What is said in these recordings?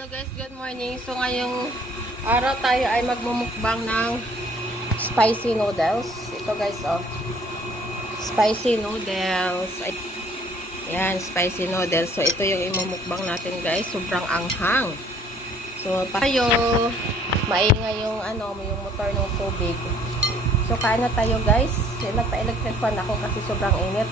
Hello guys, good morning. So ngayong araw tayo ay magmumukbang ng spicy noodles. Ito guys, oh. Spicy noodles. Ayan, spicy noodles. So ito yung imumukbang natin guys. Sobrang anghang. So tayo, maingay yung yung motor ng tubig. So kain na tayo guys. Nagpa-electric fan ako kasi sobrang init.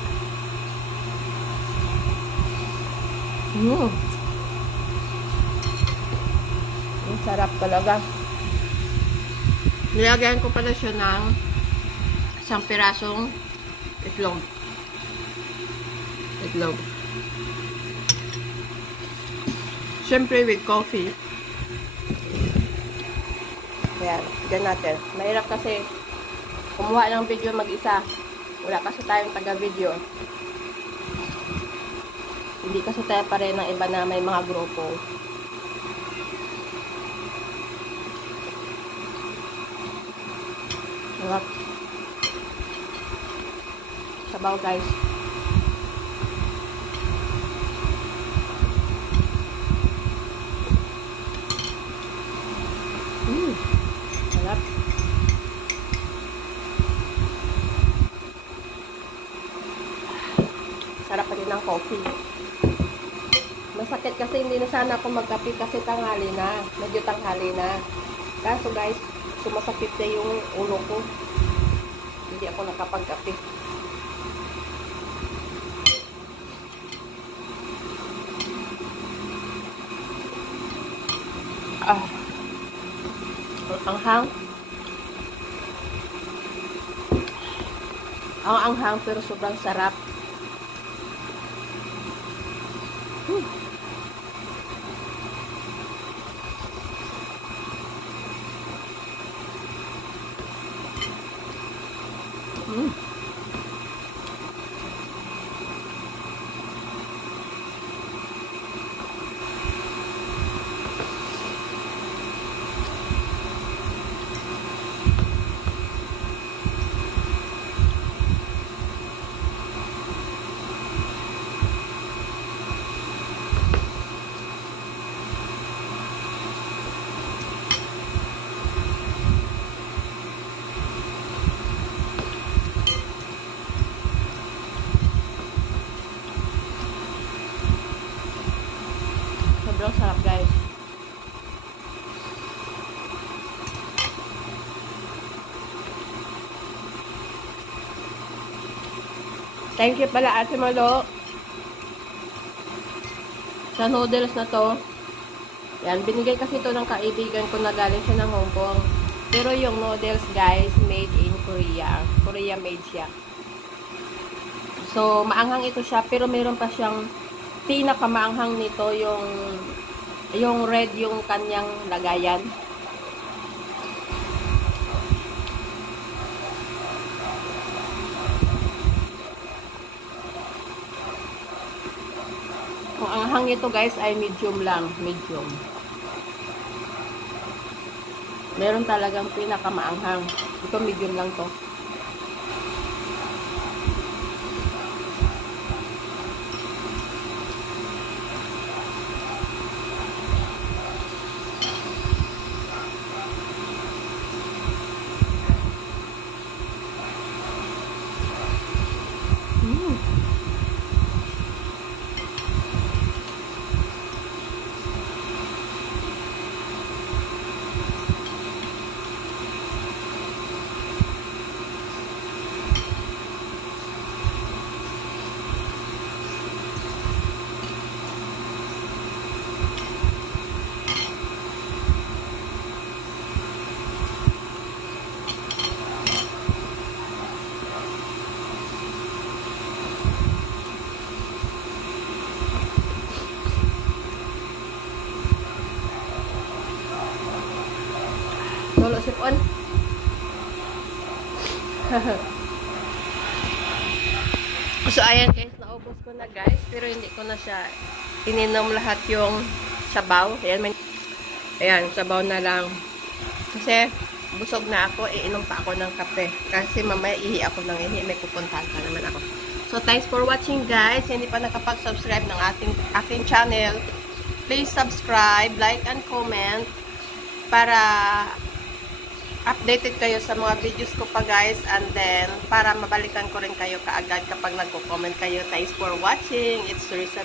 Ang sarap talaga. Nilagyan ko pala siya ng isang pirasong itlog. Siyempre with coffee. Ayan, dyan natin. Mahirap kasi kumuha ng video mag-isa. Wala kasi tayong taga-video. Hindi kasi tayo pare ng iba na may mga grupo. Sarap. Sabaw guys. Sarap. Sarap pa rin ng coffee. Masakit kasi hindi na sana ako magkape kasi tanghali na. Medyo tanghali na. Kaso guys, sumasakit na yung ulo ko. Hindi ako nakapagkape. Anghang. Ang anghang pero sobrang sarap. Sobrang sarap guys. Thank you pala Ate Malo sa noodles na to. Yan, binigay kasi ito ng kaibigan ko na galing siya ng Hong Kong. Pero yung noodles guys, made in Korea. Korea made siya. So, maanghang ito siya, pero meron pa siyang pinakamaanghang nito yung red yung kanyang lagayan. Ang anghang nito guys ay medium lang, medium. Meron talagang pinakamaanghang. Ito medium lang to. Lolo sipon. So ayan guys, naubos ko na guys, pero hindi ko na siya ininom lahat yung sabaw. Ayan, sabaw na lang. Kasi busog na ako, iinom pa ako ng kape. Kasi mamaya ihi ako ng ihi, may pupuntahan pa naman ako. So thanks for watching guys. Hindi pa nakapag-subscribe ng aking channel. please subscribe, like, and comment para updated kayo sa mga videos ko pa guys, and then para mabalikan ko rin kayo kaagad kapag nagko-comment kayo. Thanks for watching. It's Teresa